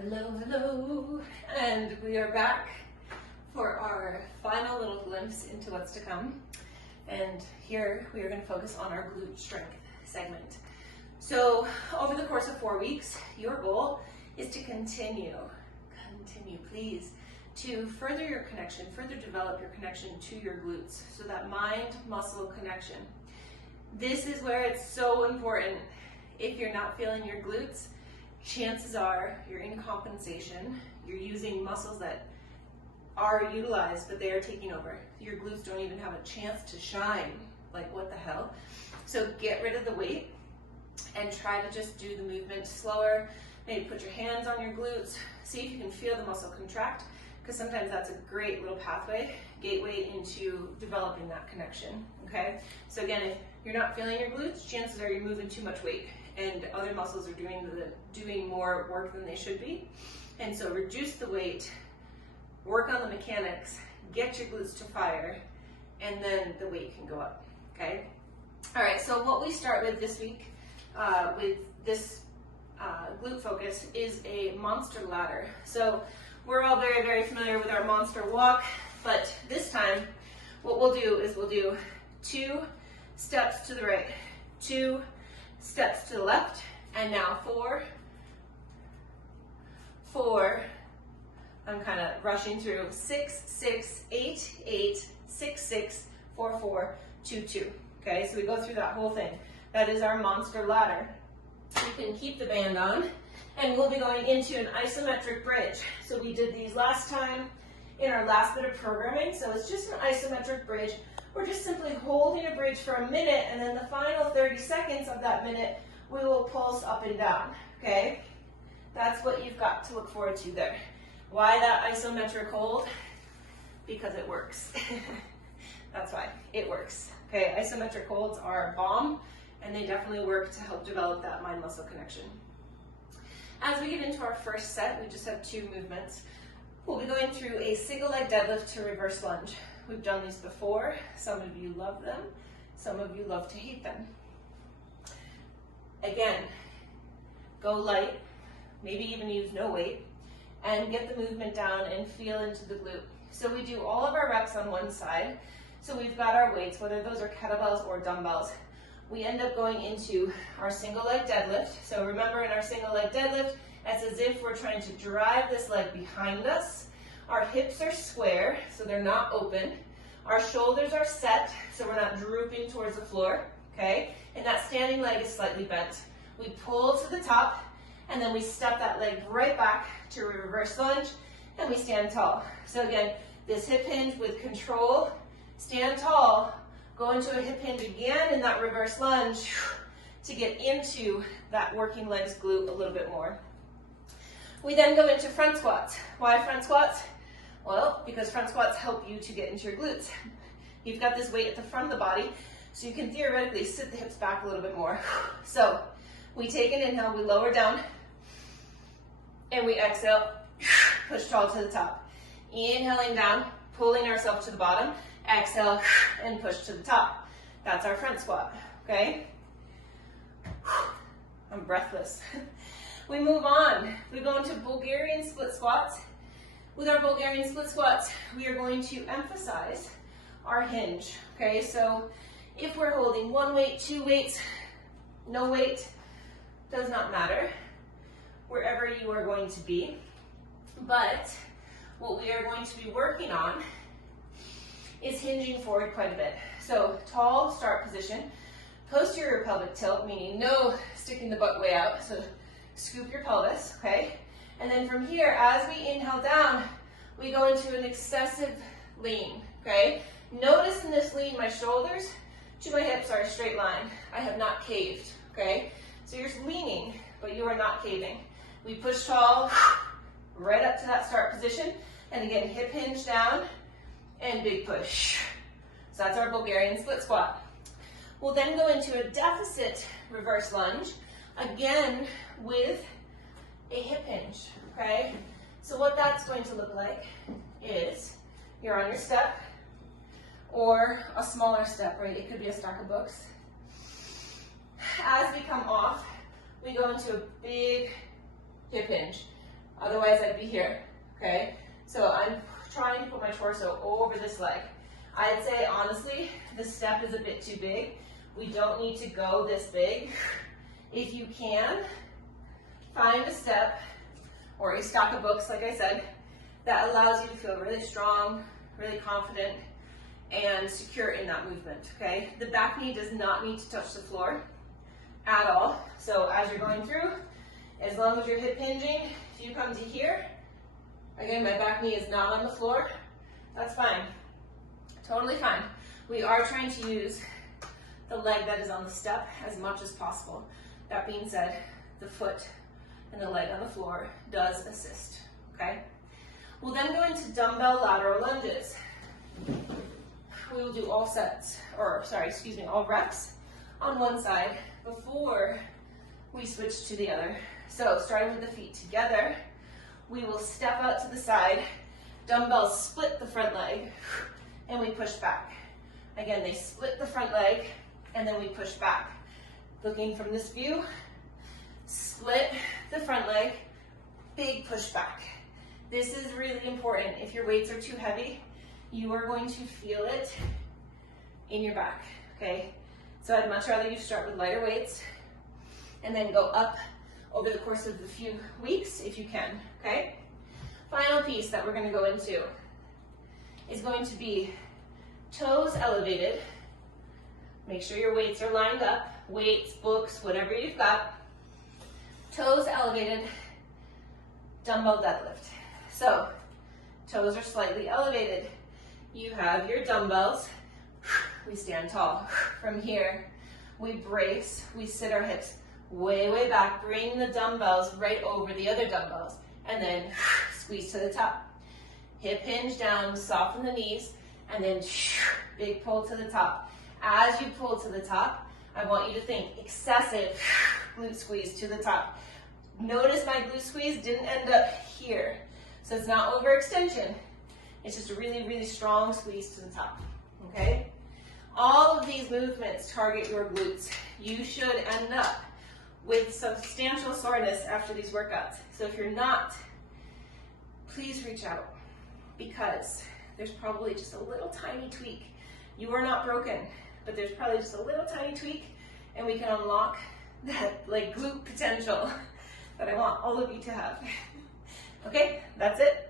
Hello, hello, and we are back for our final little glimpse into what's to come. And here we are going to focus on our glute strength segment. So over the course of 4 weeks, your goal is to continue, please, to further your connection, further develop your connection to your glutes. So that mind-muscle connection. This is where it's so important. If you're not feeling your glutes, chances are you're in compensation. You're using muscles that are utilized, but they are taking over. Your glutes don't even have a chance to shine. Like, what the hell? So get rid of the weight and try to just do the movement slower. Maybe put your hands on your glutes. See if you can feel the muscle contract, because sometimes that's a great little pathway, gateway into developing that connection, okay? So again, if you're not feeling your glutes, chances are you're moving too much weight and other muscles are doing more work than they should be. And so reduce the weight, work on the mechanics, get your glutes to fire, and then the weight can go up, okay? All right, so what we start with this week with this glute focus is a monster ladder. So we're all very, very familiar with our monster walk, but this time what we'll do is we'll do 2 steps to the right, 2 steps to the left, and now 4, 4, I'm kind of rushing through, 6, 6, 8, 8, 6, 6, 4, 4, 2, 2. Okay, so we go through that whole thing. That is our monster ladder. You can keep the band on, and we'll be going into an isometric bridge. So we did these last time in our last bit of programming, so it's just an isometric bridge. We're just simply holding a bridge for a minute, and then the final 30 seconds of that minute, we will pulse up and down, okay? That's what you've got to look forward to there. Why that isometric hold? Because it works. That's why, it works. Okay, isometric holds are a bomb, and they definitely work to help develop that mind-muscle connection. As we get into our first set, we just have 2 movements. We'll be going through a single leg deadlift to reverse lunge. We've done these before. Some of you love them. Some of you love to hate them. Again, go light, maybe even use no weight, and get the movement down and feel into the glute. So we do all of our reps on one side. So we've got our weights, whether those are kettlebells or dumbbells. We end up going into our single leg deadlift. So remember, in our single leg deadlift, it's as if we're trying to drive this leg behind us. Our hips are square, so they're not open. Our shoulders are set, so we're not drooping towards the floor, okay? And that standing leg is slightly bent. We pull to the top, and then we step that leg right back to a reverse lunge, and we stand tall. So again, this hip hinge with control, stand tall, go into a hip hinge again in that reverse lunge to get into that working legs glute a little bit more. We then go into front squats. Why front squats? Well, because front squats help you to get into your glutes. You've got this weight at the front of the body, so you can theoretically sit the hips back a little bit more. So we take an inhale, we lower down, and we exhale, push tall to the top. Inhaling down, pulling ourselves to the bottom, exhale, and push to the top. That's our front squat, okay? I'm breathless. We move on. We go into Bulgarian split squats. With our Bulgarian split squats, we are going to emphasize our hinge, okay? So if we're holding 1 weight, 2 weights, no weight, does not matter, wherever you are going to be. But what we are going to be working on is hinging forward quite a bit. So tall start position, posterior pelvic tilt, meaning no sticking the butt way out, so scoop your pelvis, okay? And then from here, as we inhale down, we go into an excessive lean, okay? Notice in this lean, my shoulders to my hips are a straight line. I have not caved, okay? So you're leaning, but you are not caving. We push tall, right up to that start position, and again, hip hinge down, and big push. So that's our Bulgarian split squat. We'll then go into a deficit reverse lunge, again with a hip hinge, okay? So what that's going to look like is you're on your step, or a smaller step, right? It could be a stack of books. As we come off, we go into a big hip hinge. Otherwise, I'd be here, okay? So I'm trying to put my torso over this leg. I'd say, honestly, the step is a bit too big. We don't need to go this big. If you can, find a step or a stack of books, like I said, that allows you to feel really strong, really confident, and secure in that movement, okay? The back knee does not need to touch the floor at all. So as you're going through, as long as you're hip hinging, if you come to here, again, my back knee is not on the floor, that's fine, totally fine. We are trying to use the leg that is on the step as much as possible. That being said, the foot and the leg on the floor does assist, okay? We'll then go into dumbbell lateral lunges. We will do all reps on one side before we switch to the other. So starting with the feet together, we will step out to the side, dumbbells split the front leg, and we push back. Again, they split the front leg, and then we push back. Looking from this view, split the front leg, big push back. This is really important. If your weights are too heavy, you are going to feel it in your back, okay? So I'd much rather you start with lighter weights and then go up over the course of the few weeks if you can, okay? Final piece that we're gonna go into is going to be toes elevated. Make sure your weights are lined up, weights, books, whatever you've got. Toes elevated, dumbbell deadlift. So, toes are slightly elevated. You have your dumbbells. We stand tall. From here, we brace, we sit our hips way, way back. Bring the dumbbells right over the other dumbbells. And then squeeze to the top. Hip hinge down, soften the knees, and then big pull to the top. As you pull to the top, I want you to think excessive glute squeeze to the top. Notice my glute squeeze didn't end up here. So it's not overextension. It's just a really, really strong squeeze to the top, okay? All of these movements target your glutes. You should end up with substantial soreness after these workouts. So if you're not, please reach out because there's probably just a little tiny tweak. You are not broken, but there's probably just a little tiny tweak and we can unlock that like glute potential that I want all of you to have. Okay, that's it.